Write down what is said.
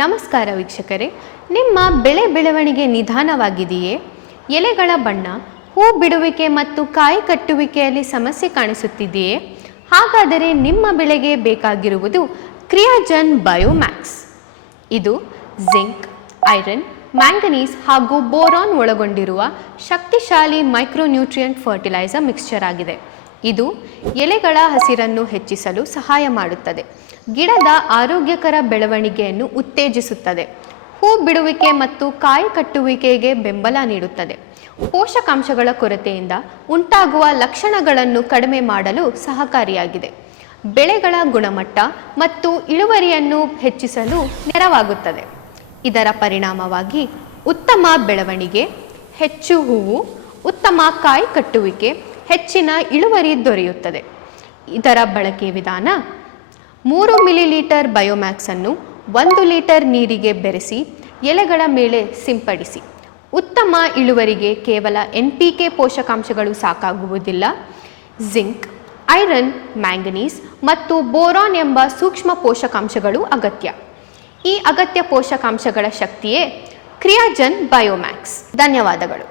ನಮಸ್ಕಾರ ವೀಕ್ಷಕರೇ, ನಿಮ್ಮ ಬೆಳೆ ಬೆಳವಣಿಗೆ ನಿಧಾನವಾಗಿದೆಯೇ? ಎಲೆಗಳ ಬಣ್ಣ, ಹೂ ಬಿಡುವಿಕೆ ಮತ್ತು ಕಾಯಿ ಕಟ್ಟುವಿಕೆಯಲ್ಲಿ ಸಮಸ್ಯೆ ಕಾಣಿಸುತ್ತಿದೆಯೇ? ಹಾಗಾದರೆ ನಿಮ್ಮ ಬೆಳೆಗೆ ಬೇಕಾಗಿರುವುದು ಕ್ರಿಯಾಜನ್ ಬಯೋಮ್ಯಾಕ್ಸ್. ಇದು ಜಿಂಕ್, ಐರನ್, ಮ್ಯಾಂಗನೀಸ್ ಹಾಗೂ ಬೋರಾನ್ ಒಳಗೊಂಡಿರುವ ಶಕ್ತಿಶಾಲಿ ಮೈಕ್ರೋನ್ಯೂಟ್ರಿಯೆಂಟ್ ಫರ್ಟಿಲೈಸರ್ ಮಿಕ್ಸ್ಚರ್ ಆಗಿದೆ. ಇದು ಎಲೆಗಳ ಹಸಿರನ್ನು ಹೆಚ್ಚಿಸಲು ಸಹಾಯ ಮಾಡುತ್ತದೆ, ಗಿಡದ ಆರೋಗ್ಯಕರ ಬೆಳವಣಿಗೆಯನ್ನು ಉತ್ತೇಜಿಸುತ್ತದೆ, ಹೂ ಬಿಡುವಿಕೆ ಮತ್ತು ಕಾಯಿ ಕಟ್ಟುವಿಕೆಗೆ ಬೆಂಬಲ ನೀಡುತ್ತದೆ, ಪೋಷಕಾಂಶಗಳ ಕೊರತೆಯಿಂದ ಉಂಟಾಗುವ ಲಕ್ಷಣಗಳನ್ನು ಕಡಿಮೆ ಮಾಡಲು ಸಹಕಾರಿಯಾಗಿದೆ, ಬೆಳೆಗಳ ಗುಣಮಟ್ಟ ಮತ್ತು ಇಳುವರಿಯನ್ನು ಹೆಚ್ಚಿಸಲು ನೆರವಾಗುತ್ತದೆ. ಇದರ ಪರಿಣಾಮವಾಗಿ ಉತ್ತಮ ಬೆಳವಣಿಗೆ, ಹೆಚ್ಚು ಹೂವು, ಉತ್ತಮ ಕಾಯಿ ಕಟ್ಟುವಿಕೆ, ಹೆಚ್ಚಿನ ಇಳುವರಿ ದೊರೆಯುತ್ತದೆ. ಇದರ ಬಳಕೆ ವಿಧಾನ: 3 ಮಿಲಿಲೀಟರ್ ಬಯೋಮ್ಯಾಕ್ಸ್ ಅನ್ನು 1 ಲೀಟರ್ ನೀರಿಗೆ ಬೆರೆಸಿ ಎಲೆಗಳ ಮೇಲೆ ಸಿಂಪಡಿಸಿ. ಉತ್ತಮ ಇಳುವರಿಗೆ ಕೇವಲ NPK ಪೋಷಕಾಂಶಗಳು ಸಾಕಾಗುವುದಿಲ್ಲ. ಜಿಂಕ್, ಐರನ್, ಮ್ಯಾಂಗನೀಸ್ ಮತ್ತು ಬೋರಾನ್ ಎಂಬ ಸೂಕ್ಷ್ಮ ಪೋಷಕಾಂಶಗಳು ಅಗತ್ಯ. ಈ ಅಗತ್ಯ ಪೋಷಕಾಂಶಗಳ ಶಕ್ತಿಯೇ ಕ್ರಿಯಾಜನ್ ಬಯೋಮ್ಯಾಕ್ಸ್. ಧನ್ಯವಾದಗಳು.